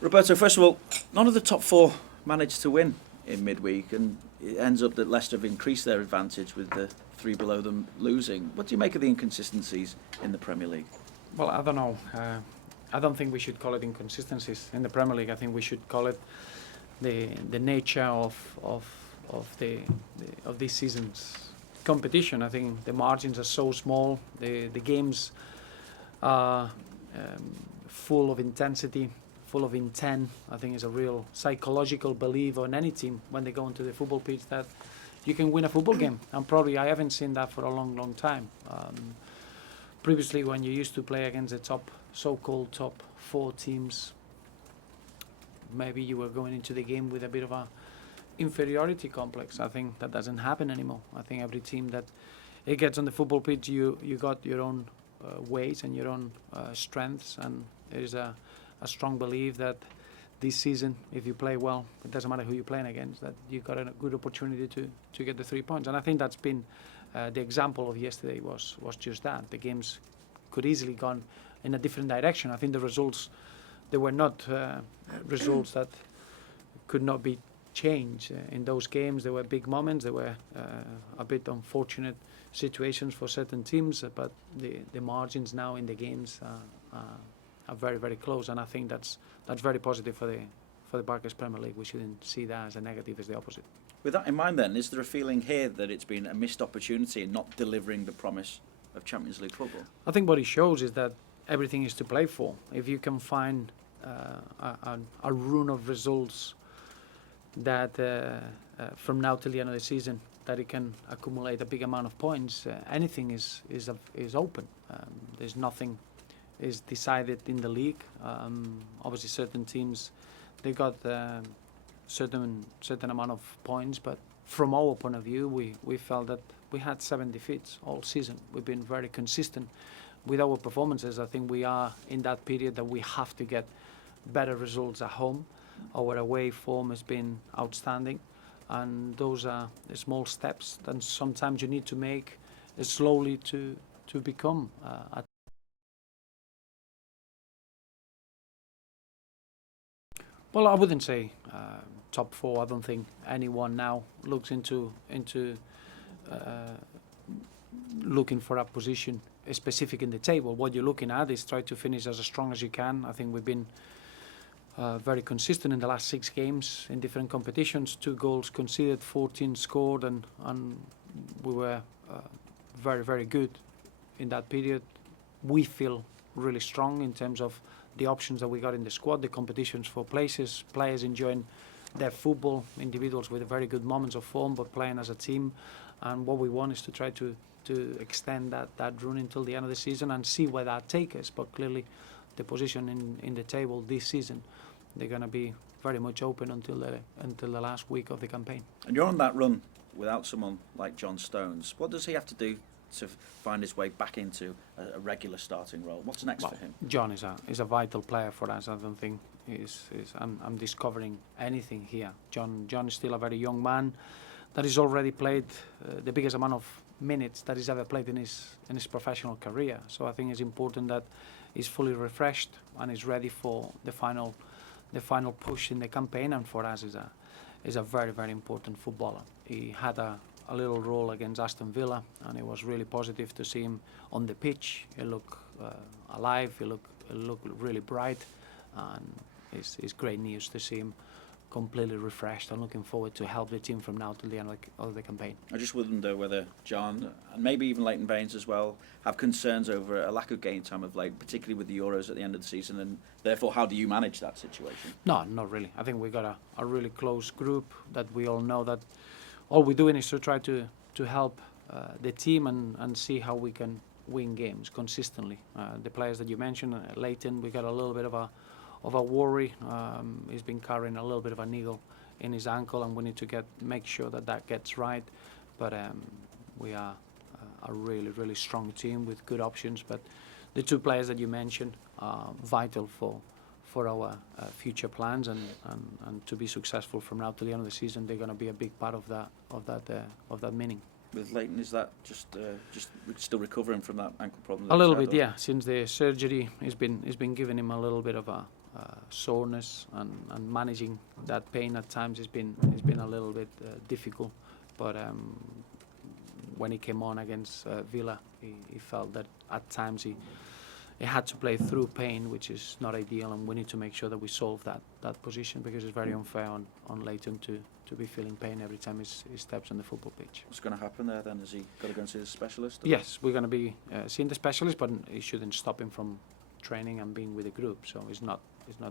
Roberto, first of all, none of the top four managed to win in midweek, and it ends up that Leicester have increased their advantage with the three below them losing. What do you make of the inconsistencies in the Premier League? Well, I don't know. I don't think we should call it inconsistencies in the Premier League. I think we should call it the nature of this season's competition. I think the margins are so small. The games are full of intensity, full of intent. I think it's a real psychological belief on any team when they go into the football pitch that you can win a football game. And probably I haven't seen that for a long, long time. Previously, when you used to play against the so-called top four teams, maybe you were going into the game with a bit of a inferiority complex. I think that doesn't happen anymore. I think every team that it gets on the football pitch, you got your own ways and your own strengths, and there is a strong belief that this season, if you play well, it doesn't matter who you're playing against, that you've got a good opportunity to get the 3 points. And I think that's been the example of yesterday was just that. The games could easily gone in a different direction. I think the results, they were not results that could not be changed in those games. There were big moments. There were a bit unfortunate situations for certain teams, but the margins now in the games are very, very close, and I think that's very positive for the Barclays Premier League. We shouldn't see that as a negative, as the opposite. With that in mind then, is there a feeling here that it's been a missed opportunity in not delivering the promise of Champions League football? I think what it shows is that everything is to play for. If you can find a run of results that from now till the end of the season, that it can accumulate a big amount of points, anything is open. There's nothing is decided in the league. Obviously, certain teams they got certain amount of points, but from our point of view, we felt that we had 7 defeats all season. We've been very consistent with our performances. I think we are in that period that we have to get better results at home. Our away form has been outstanding, and those are the small steps that sometimes you need to make slowly to become a. Well, I wouldn't say top four. I don't think anyone now looks into looking for a position specific in the table. What you're looking at is try to finish as strong as you can. I think we've been very consistent in the last 6 games in different competitions. 2 goals conceded, 14 scored, and we were very, very good in that period. We feel really strong in terms of the options that we got in the squad, the competitions for places, players enjoying their football, individuals with very good moments of form, but playing as a team. And what we want is to try to extend that run until the end of the season and see where that takes us. But clearly, the position in the table this season, they're going to be very much open until the last week of the campaign. And you're on that run without someone like John Stones. What does he have to do to find his way back into a regular starting role? What's next for him? John is a vital player for us. I don't think I'm discovering anything here. John is still a very young man that has already played the biggest amount of minutes that he's ever played in his professional career. So I think it's important that he's fully refreshed and is ready for the final push in the campaign. And for us, is a very, very important footballer. He had a little role against Aston Villa, and it was really positive to see him on the pitch. He looked alive. He looked really bright, and it's great news to see him completely refreshed and looking forward to help the team from now till the end of the campaign. I just wonder whether John, and maybe even Leighton Baines as well, have concerns over a lack of game time of late, particularly with the Euros at the end of the season, and therefore how do you manage that situation? No, not really. I think we got a really close group that we all know that all we're doing is to try to help the team and see how we can win games consistently. The players that you mentioned, Leighton, we got a little bit of a worry. He's been carrying a little bit of a needle in his ankle, and we need to make sure that gets right. But we are a really, really strong team with good options. But the 2 players that you mentioned are vital for our future plans, and to be successful from now to the end of the season. They're going to be a big part of that meaning. with Leighton? Is that just still recovering from that ankle problem? A little bit, yeah. Since the surgery, it's been giving him a little bit of a soreness, and managing that pain at times has been a little bit difficult. But when he came on against Villa, he felt that at times he had to play through pain, which is not ideal, and we need to make sure that we solve that position, because it's very unfair on Leighton to be feeling pain every time he steps on the football pitch. What's going to happen there then? Has he got to go and see the specialist? Yes, we're going to be seeing the specialist, but it shouldn't stop him from training and being with the group. So it's not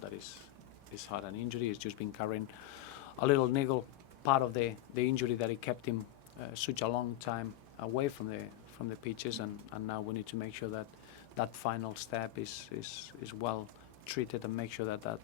that he's had an injury. It's just been carrying a little niggle, part of the injury that it kept him such a long time away from the pitches, and now we need to make sure that final step is well treated, and make sure that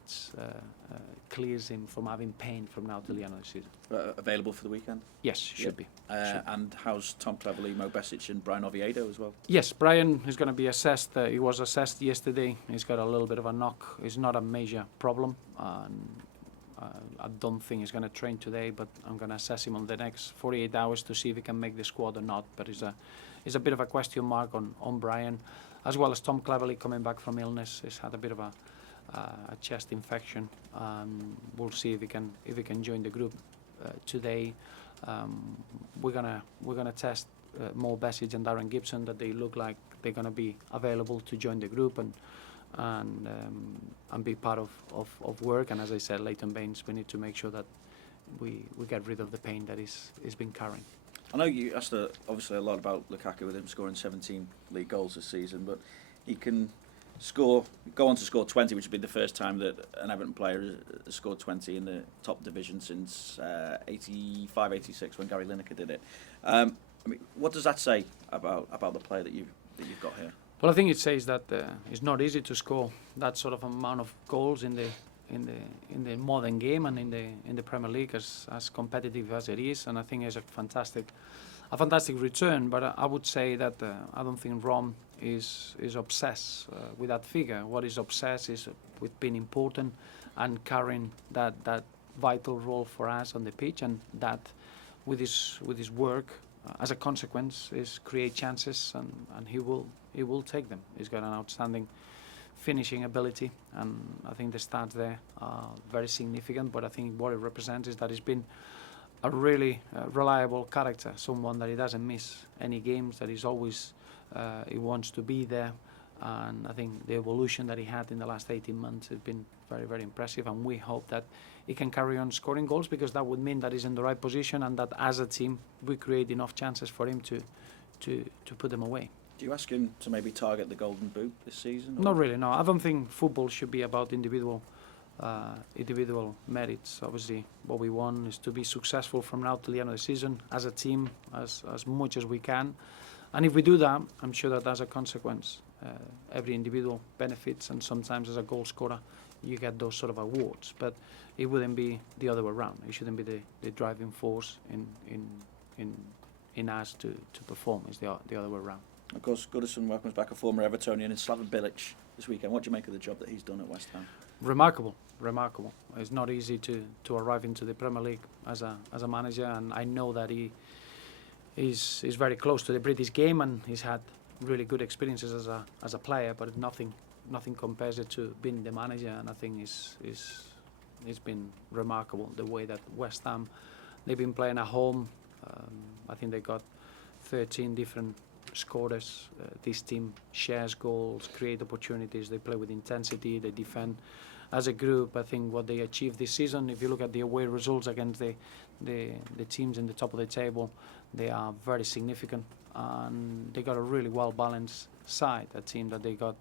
clears him from having pain from now till the end of the season. Available for the weekend? Yes, should be. And how's Tom Cleverley, Mo Besic and Brian Oviedo as well? Yes, Brian is going to be assessed. He was assessed yesterday. He's got a little bit of a knock. It's not a major problem. I don't think he's going to train today, but I'm going to assess him on the next 48 hours to see if he can make the squad or not. But it's a bit of a question mark on Brian, as well as Tom Cleverley coming back from illness. He's had a bit of a chest infection. We'll see if he can join the group today. We're gonna test Mo Besic and Darren Gibson, that they look like they're gonna be available to join the group and be part of work. And as I said, Leighton Baines, we need to make sure that we get rid of the pain that he's been carrying. I know you asked obviously a lot about Lukaku with him scoring 17 league goals this season, but he can go on to score 20, which would be the first time that an Everton player has scored 20 in the top division since 85-86 when Gary Lineker did it. I mean, what does that say about the player that you've got here? Well, I think it says that it's not easy to score that sort of amount of goals in the modern game and in the Premier League, as competitive as it is. And I think it's a fantastic return. But I would say that I don't think Rom is obsessed with that figure. What is obsessed is with being important and carrying that vital role for us on the pitch, and that with his work, as a consequence, is create chances, and he will take them. He's got an outstanding finishing ability, and I think the stats there are very significant. But I think what it represents is that he's been a really reliable character, someone that he doesn't miss any games, that he's always he wants to be there. And I think the evolution that he had in the last 18 months has been very, very impressive, and we hope that he can carry on scoring goals, because that would mean that he's in the right position, and that as a team we create enough chances for him to put them away. Do you ask him to maybe target the Golden Boot this season? Not really, no. I don't think football should be about individual merits. Obviously, what we want is to be successful from now till the end of the season as a team, as much as we can. And if we do that, I'm sure that as a consequence, every individual benefits, and sometimes as a goal scorer, you get those sort of awards. But it wouldn't be the other way around. It shouldn't be the driving force in us to perform. It's the other way around. Of course, Goodison welcomes back a former Evertonian in Slaven Bilic this weekend. What do you make of the job that he's done at West Ham? Remarkable. It's not easy to arrive into the Premier League as a manager, and I know that he is very close to the British game, and he's had really good experiences as a player, but nothing compares it to being the manager. And I think it's been remarkable the way that West Ham, they've been playing at home. I think they got 13 different scorers. This team shares goals, create opportunities, they play with intensity, they defend as a group. I think what they achieved this season, if you look at the away results against the teams in the top of the table, they are very significant, and they got a really well balanced side, a team that they got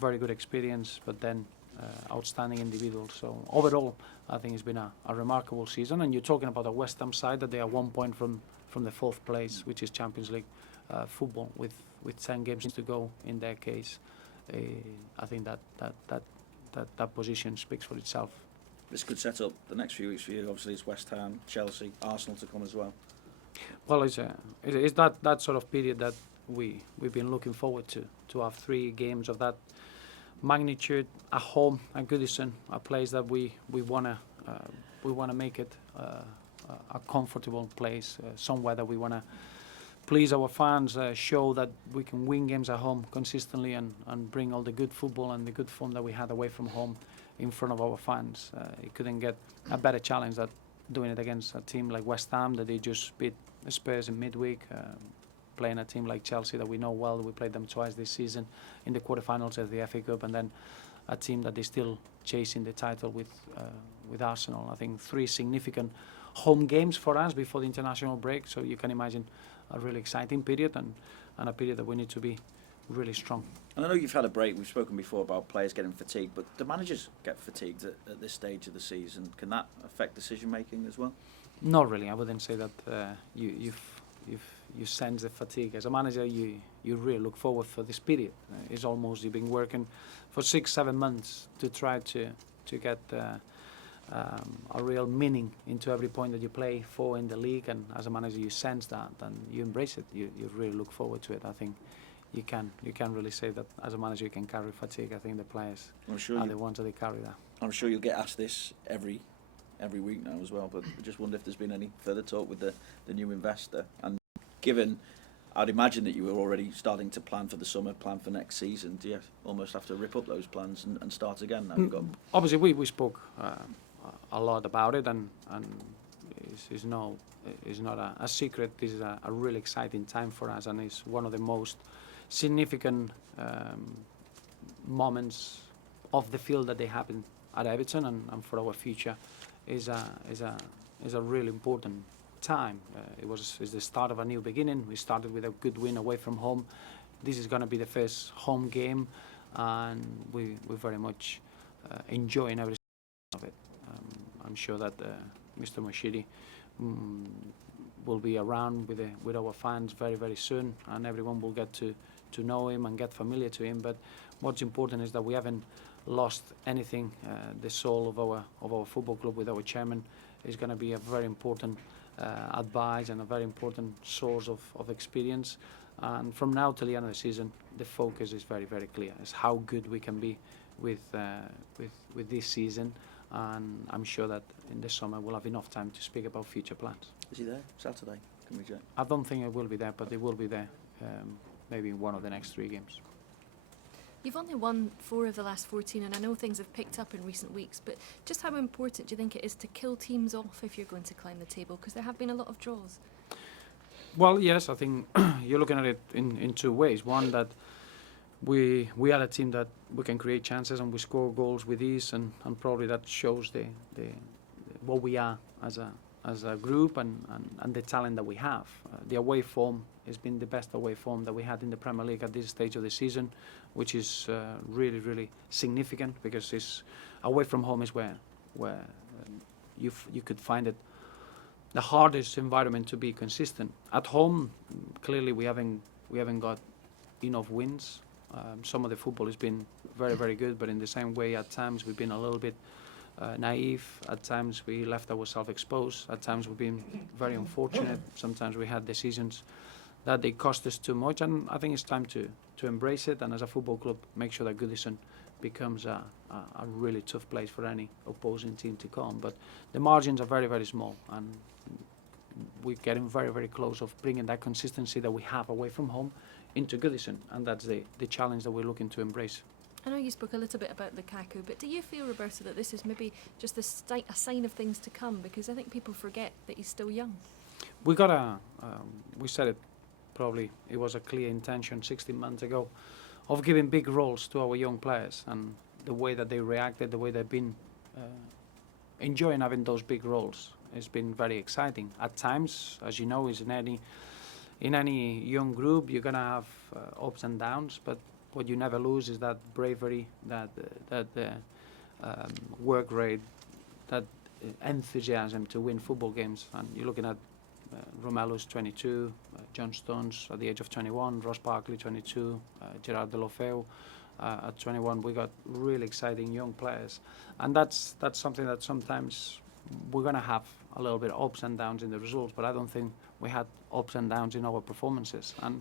very good experience, but then outstanding individuals. So overall, I think it's been a remarkable season. And you're talking about a West Ham side that they are 1 point from the fourth place, which is Champions League football, with 10 games to go in their case. I think that position speaks for itself. This could set up the next few weeks for you. Obviously, it's West Ham, Chelsea, Arsenal to come as well. Well, it's that sort of period that we've been looking forward to have 3 games of that magnitude at home at Goodison, a place that we wanna make it a comfortable place, somewhere that we wanna please our fans, show that we can win games at home consistently and bring all the good football and the good form that we had away from home in front of our fans. It couldn't get a better challenge than doing it against a team like West Ham that they just beat Spurs in midweek, playing a team like Chelsea that we know well. We played them twice this season in the quarterfinals of the FA Cup, and then a team that is still chasing the title with Arsenal. I think 3 significant home games for us before the international break, so you can imagine a really exciting period and a period that we need to be really strong. And I know you've had a break. We've spoken before about players getting fatigued, but do managers get fatigued at this stage of the season? Can that affect decision making as well? Not really. I wouldn't say that you sense the fatigue. As a manager, you really look forward for this period. It's almost you've been working for 6-7 months to try to get a real meaning into every point that you play for in the league, and as a manager you sense that and you embrace it. You really look forward to it. I think you can really say that as a manager you can carry fatigue. I think the players are the ones that carry that. I'm sure you'll get asked this every week now as well, but I just wonder if there's been any further talk with the new investor, and given I'd imagine that you were already starting to plan for the summer, plan for next season. Do you almost have to rip up those plans and start again now? You've got obviously we spoke a lot about it, and it's not a secret. This is a really exciting time for us, and it's one of the most significant moments of the field that they happen at Everton, and for our future is a really important time. It's the start of a new beginning. We started with a good win away from home. This is going to be the first home game, and we're very much enjoying every second of it. I'm sure that Mr. Moshiri will be around with our fans very, very soon, and everyone will get to know him and get familiar to him. But what's important is that we haven't lost anything. The soul of our football club with our chairman is going to be a very important advice and a very important source of experience. And from now till the end of the season, the focus is very, very clear. It's how good we can be with this season, and I'm sure that in the summer we'll have enough time to speak about future plans. Is he there Saturday? Can we check? I don't think it will be there, but it will be there maybe in one of the next 3 games. You've only won 4 of the last 14, and I know things have picked up in recent weeks, but just how important do you think it is to kill teams off if you're going to climb the table? Because there have been a lot of draws. Well, yes, I think you're looking at it in 2 ways. One, that we are a team that we can create chances and we score goals with ease, and probably that shows the what we are as a group and the talent that we have. The away form has been the best away form that we had in the Premier League at this stage of the season, which is really, really significant, because it's away from home is where you could find it the hardest environment to be consistent. At home, clearly we haven't got enough wins. Some of the football has been very, very good, but in the same way, at times we've been a little bit naive. At times we left ourselves exposed. At times we've been very unfortunate. Sometimes we had decisions that they cost us too much, and I think it's time to embrace it, and as a football club make sure that Goodison becomes a really tough place for any opposing team to come. But the margins are very, very small, and we're getting very, very close of bringing that consistency that we have away from home into Goodison, and that's the challenge that we're looking to embrace. I know you spoke a little bit about Lukaku, but do you feel, Roberto, that this is maybe just a sign of things to come? Because I think people forget that he's still young. We said it, probably it was a clear intention 16 months ago, of giving big roles to our young players, and the way that they reacted, the way they've been enjoying having those big roles has been very exciting. At times, as you know, is in any young group you're gonna have ups and downs, but what you never lose is that bravery, that work rate, that enthusiasm to win football games. And you're looking at Romelu's 22, John Stones at the age of 21, Ross Barkley 22, Gerard Deulofeu at 21. We got really exciting young players, and that's something that sometimes we're going to have a little bit of ups and downs in the results, but I don't think we had ups and downs in our performances, and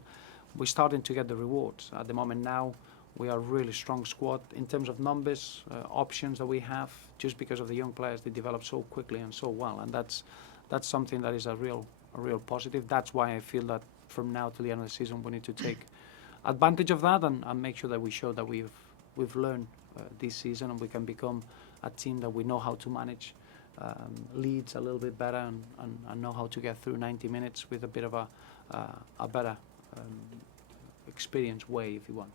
we're starting to get the rewards. At the moment now, we are a really strong squad in terms of numbers, options that we have, just because of the young players. They develop so quickly and so well, and that's something that is a real positive. That's why I feel that from now till the end of the season, we need to take advantage of that and make sure that we show that we've learned this season, and we can become a team that we know how to manage leads a little bit better and know how to get through 90 minutes with a bit of a better experienced way, if you want.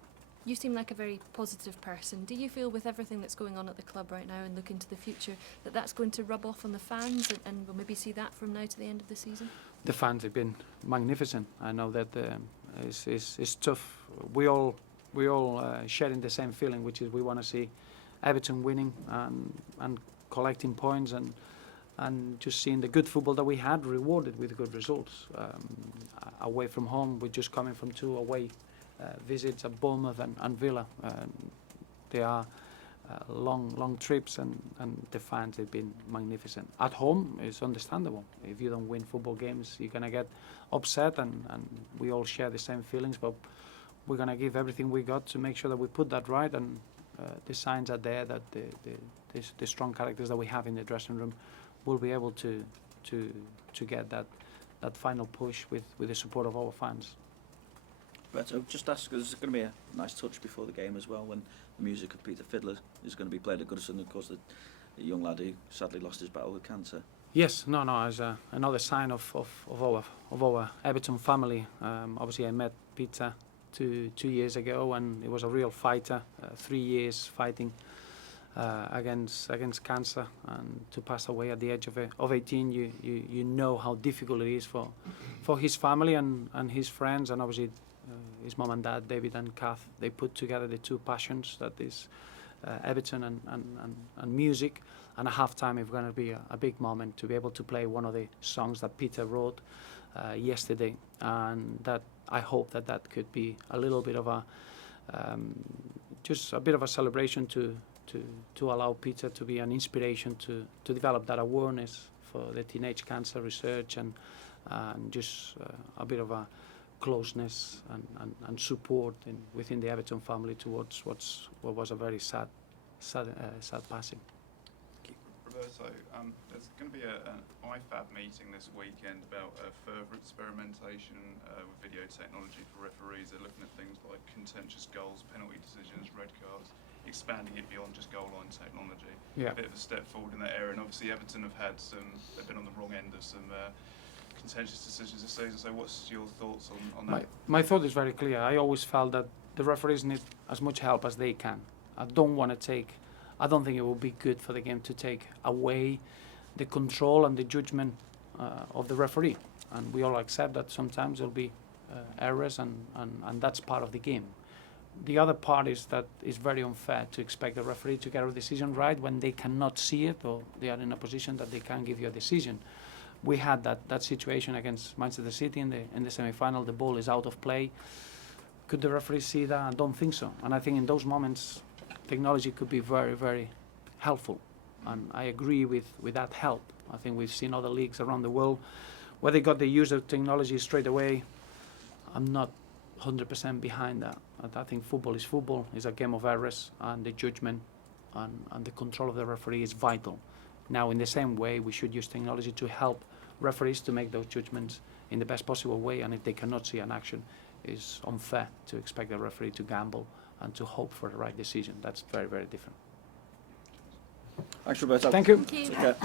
You seem like a very positive person. Do you feel with everything that's going on at the club right now and looking to the future that that's going to rub off on the fans and we'll maybe see that from now to the end of the season? The fans have been magnificent. I know that it's tough. We all sharing the same feeling, which is we want to see Everton winning and collecting points and just seeing the good football that we had rewarded with good results. Away from home, we're just coming from 2 away visits at Bournemouth and Villa. They are long trips, and the fans have been magnificent. At home, it's understandable. If you don't win football games, you're going to get upset, and we all share the same feelings, but we're going to give everything we got to make sure that we put that right, and the signs are there that the strong characters that we have in the dressing room will be able to get that final push with the support of our fans. Roberto, just ask, there's going to be a nice touch before the game as well when the music of Peter Fiddler is going to be played at Goodison, of course, the young lad who sadly lost his battle with cancer. Yes, no, as another sign of our Everton family. Obviously, I met Peter two years ago, and he was a real fighter. 3 years fighting against cancer, and to pass away at the age of 18, you know how difficult it is for his family and his friends, and obviously his mom and dad, David and Kath. They put together the 2 passions, that is Everton and music. And at half-time, it's going to be a big moment to be able to play one of the songs that Peter wrote yesterday, and that I hope that could be a little bit of just a bit of a celebration to allow Peter to be an inspiration to develop that awareness for the teenage cancer research and just a bit of a closeness and support within the Everton family towards what was a very sad passing. Roberto, there's going to be an IFAB meeting this weekend about further experimentation with video technology for referees. They're looking at things like contentious goals, penalty decisions, red cards, expanding it beyond just goal line technology. Yeah. A bit of a step forward in that area, and obviously Everton they've been on the wrong end of some contentious decisions this season. So what's your thoughts on that? My thought is very clear. I always felt that the referees need as much help as they can. I don't think it will be good for the game to take away the control and the judgment of the referee. And we all accept that sometimes there'll be errors, and that's part of the game. The other part is that it's very unfair to expect the referee to get a decision right when they cannot see it, or they are in a position that they can't give you a decision. We had that situation against Manchester City in the semi-final. The ball is out of play. Could the referee see that? I don't think so. And I think in those moments, technology could be very, very helpful. And I agree with that help. I think we've seen other leagues around the world where they got the use of technology straight away. I'm not 100% behind that. I think football is football. It's a game of errors, and the judgment and the control of the referee is vital. Now, in the same way, we should use technology to help referees to make those judgments in the best possible way, and if they cannot see an action, it's unfair to expect the referee to gamble and to hope for the right decision. That's very, very different. Thanks, Roberto. Thank you. Thank you. Take care.